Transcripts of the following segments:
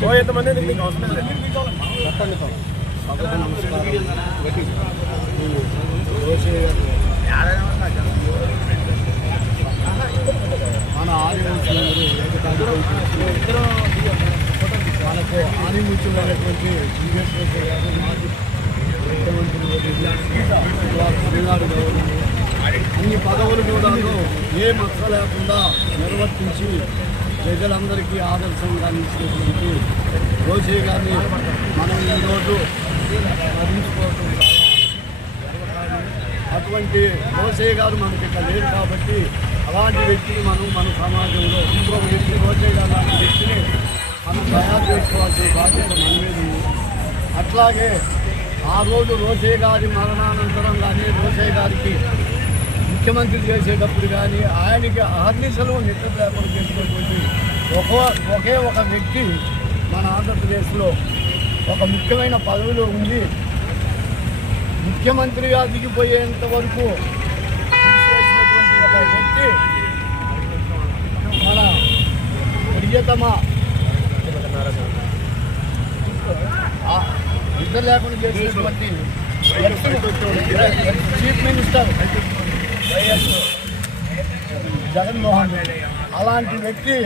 ఓ ఎంతమంది మీకు అవసరం లేదు. చెప్పండి మన ఆడియన్స్ మనకు ఆనిమించుకున్నటువంటి జీవేశ్వర గారు మాజీ ముఖ్యమంత్రి గారు అన్ని పదవులు కూడా ఏ మచ్చ లేకుండా నిర్వర్తించి ప్రజలందరికీ ఆదర్శంగా నిలిచినటువంటి రోజే గారిని మనం ఈరోజు స్మరించుకోవడం అటువంటి రోసే గారు మనకి ఇక్కడ లేరు కాబట్టి అలాంటి వ్యక్తిని మనం మన సమాజంలో ఇంకొక వ్యక్తి రోసే గారు లాంటి వ్యక్తిని మనం తయారు చేసుకోవాల్సిన బాధ్యత మన మీద అట్లాగే ఆ రోజు రోసే గారి మరణానంతరం కానీ రోసే గారికి ముఖ్యమంత్రి చేసేటప్పుడు కానీ ఆయనకి అహర్నిశలు నిద్ర లేకుండా చేసినటువంటి ఒక ఒకే ఒక వ్యక్తి మన ఆంధ్రప్రదేశ్లో ఒక ముఖ్యమైన పదవిలో ఉండి ముఖ్యమంత్రిగా దిగిపోయేంత వరకు ఒక వ్యక్తి మన ప్రియతమ నిద్ర లేకుండా చేసినటువంటి చీఫ్ మినిస్టర్ జగన్మోహన్ రెడ్డి. అలాంటి వ్యక్తి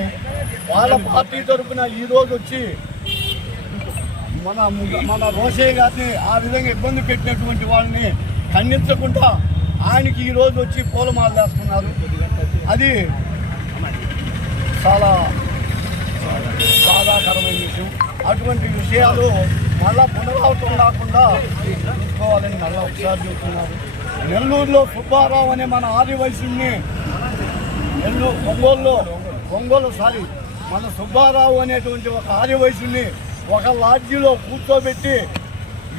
వాళ్ళ పార్టీ తరఫున ఈరోజు వచ్చి మన మన రోషయ్య గారిని ఆ విధంగా ఇబ్బంది పెట్టినటువంటి వాళ్ళని ఖండించకుండా ఆయనకి ఈరోజు వచ్చి పూలమాల వేస్తున్నారు. అది చాలా బాధాకరమైన విషయం. అటువంటి విషయాలు మళ్ళా పునరావృతం కాకుండా తీసుకోవాలని మళ్ళీ ఒకసారి చెబుతున్నారు నెల్లూరులో సుబ్బారావు అనే మన ఆదివయసుని నెల్లూరు ఒంగోలులో ఒంగోలు సారీ మన సుబ్బారావు అనేటువంటి ఒక ఆదివయసుని ఒక లాడ్జిలో కూర్చోబెట్టి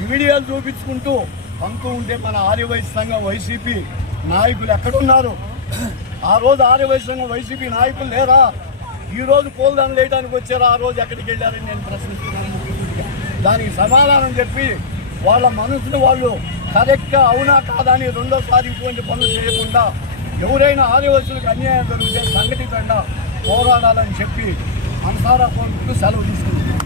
వీడియోలు చూపించుకుంటూ పంతూ ఉంటే మన ఆర్యవైశ్య సంఘం వైసీపీ నాయకులు ఎక్కడున్నారు? ఆ రోజు ఆర్యవైశ్య సంఘం వైసీపీ నాయకులు లేరా? ఈ రోజు పోల్దానం వేయడానికి వచ్చారా? ఆ రోజు ఎక్కడికి వెళ్ళారని నేను ప్రశ్నిస్తున్నాను. దానికి సమాధానం చెప్పి వాళ్ళ మనసును వాళ్ళు కరెక్ట్గా అవునా కాదా అని రెండోసారి ఇటువంటి పనులు చేయకుండా ఎవరైనా ఆదివాసులకు అన్యాయం జరిగితే సంఘటితంగా పోరాడాలని చెప్పి మనసారా పౌరులకు సెలవు తీసుకుంటారు